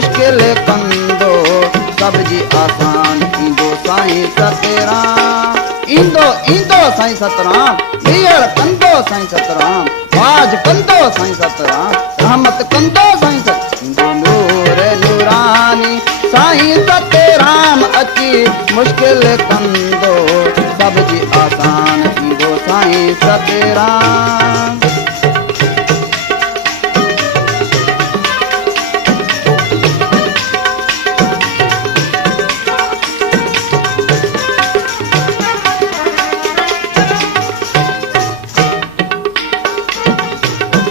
मुश्किल कंदो सब्जी आसान इंदो साईं सतराम इंदो इंदो साईं सतराम वीर कंदो साईं सतराम बाज कंदो साईं सतराम रहमत कंदो साईं सतराम नूर नूरानी साईं सतराम अची मुश्किल कंदो सब्जी आसान इंदो साईं सतराम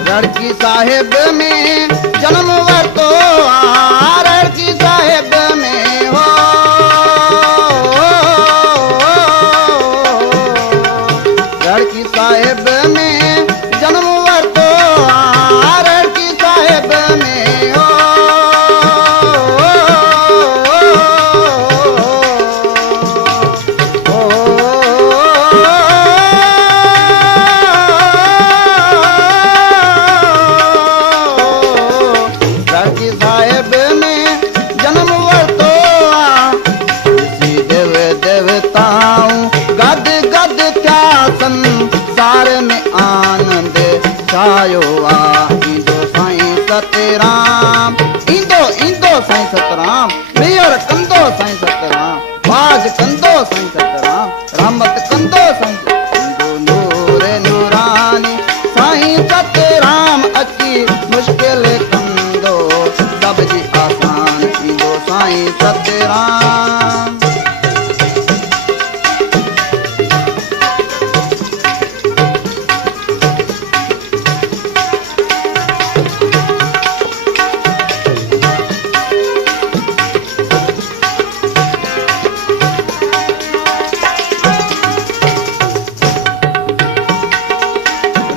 रड़की साहिब में जन्म वरतो रड़की साहिब में हो रड़की साहिब में जन्म वरतो रड़की साहिब में हो साहिब में जन्म वरतो देव देवताऊं गद गद क्या संसार में आनंद छायो इंदो साईं सतराम इंदो इंदो साईं सतराम वीर कंदो साईं सतराम बाज कंदो साईं सतराम रहमत कंदो साईं इंदो नूर नूरानी साईं सतराम अची मुश्किल कंदो सब्जी आसान इंदो साईं सतराम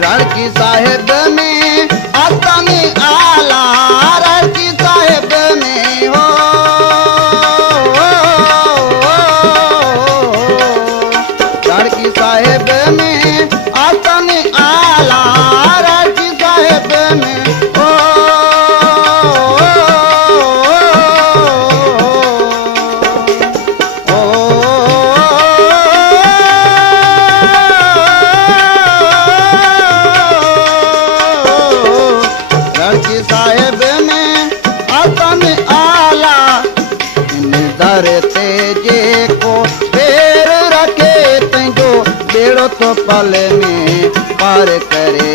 रड़की साहिब में आसानी आला रड़की साहिब में हो रड़की साहिब में आसानी आला रड़की साहिब में हो रड़की साहिब में आसन आला दर तेजे को पैर रखे तंजो बेड़ो तो पल में पार करे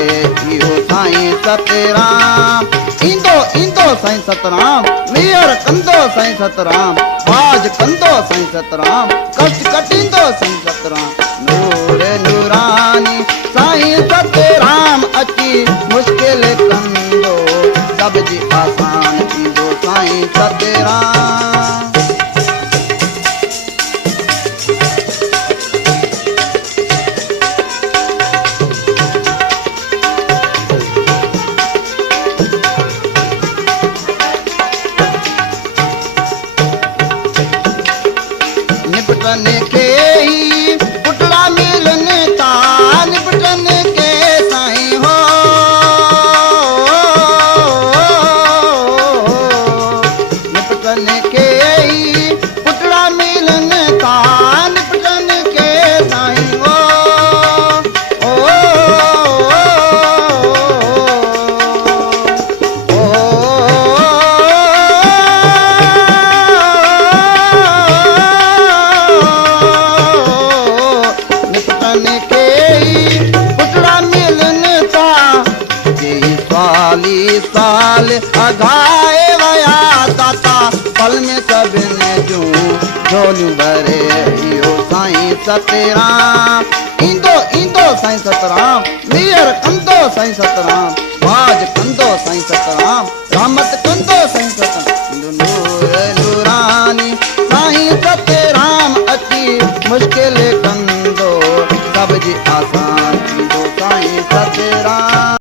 इहो साईं सतराम इंदो इंदो साईं सतराम वीर कंदो साईं सतराम बाज कंदो साईं सतराम कष्ट कटिंदो साईं सतराम नूर नूरानी साईं सतराम अची मुश्किल कंदो सब्जी आसान इंदो साईं सतराम निपटन के ही पुतला मिलने ता निपटन के साईं हो निपटन के ही पुतला मिलने ता निपटन के साईं हो साल अघाए वया दाता पल में सभिन जूं झोलियूं भरे इहो साईं सतराम इंदो इंदो साईं सतराम वीर कंदो साईं सतराम बाज कंदो साईं सतराम रहमत कंदो साईं सतराम नूर नूरानी साईं सतराम अची मुश्किल कंदो सब्जी आसान